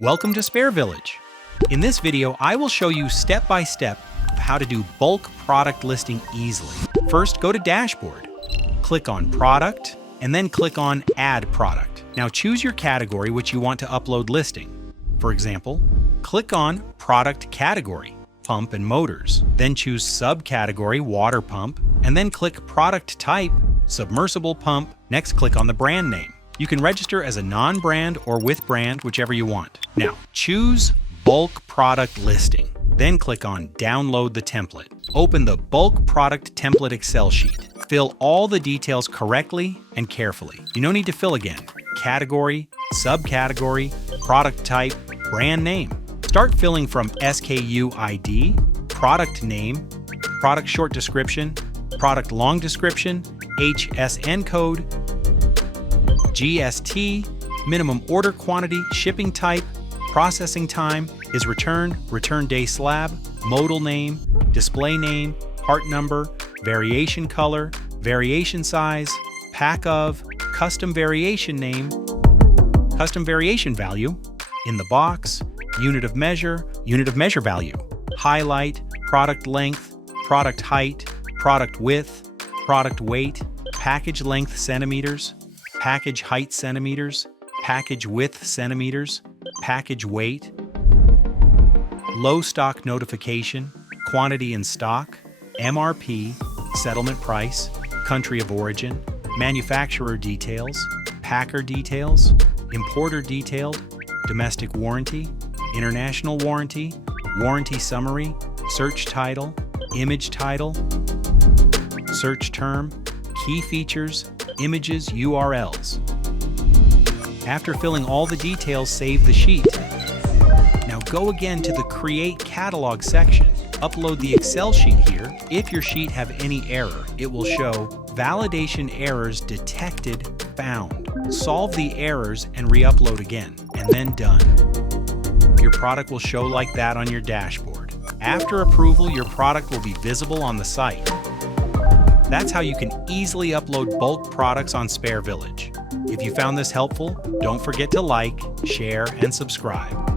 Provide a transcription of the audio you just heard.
Welcome to SpareVillage. In this video, I will show you step by step how to do bulk product listing easily. First, go to Dashboard, click on Product, and then click on Add Product. Now choose your category which you want to upload listing. For example, click on Product Category, Pump and Motors, then choose Subcategory Water Pump, and then click Product Type, Submersible Pump. Next, click on the brand name. You can register as a non-brand or with brand, whichever you want. Now, choose Bulk Product Listing. Then click on Download the template. Open the Bulk Product Template Excel sheet. Fill all the details correctly and carefully. You no need to fill again. Category, subcategory, product type, brand name. Start filling from SKU ID, product name, product short description, product long description, HSN code, GST, minimum order quantity, shipping type, processing time, is return day slab, modal name, display name, part number, variation color, variation size, pack of, custom variation name, custom variation value, in the box, unit of measure value, highlight, product length, product height, product width, product weight, package length centimeters, package height centimeters, package width centimeters, package weight, low stock notification, quantity in stock, MRP, settlement price, country of origin, manufacturer details, packer details, importer detailed, domestic warranty, international warranty, warranty summary, search title, image title, search term, key features, images, URLs. After filling all the details, save the sheet. Now go again to the Create Catalog section. Upload the Excel sheet here. If your sheet have any error, it will show Validation Errors Detected Found. Solve the errors and re-upload again, and then done. Your product will show like that on your dashboard. After approval, your product will be visible on the site. That's how you can easily upload bulk products on SpareVillage. If you found this helpful, don't forget to like, share, and subscribe.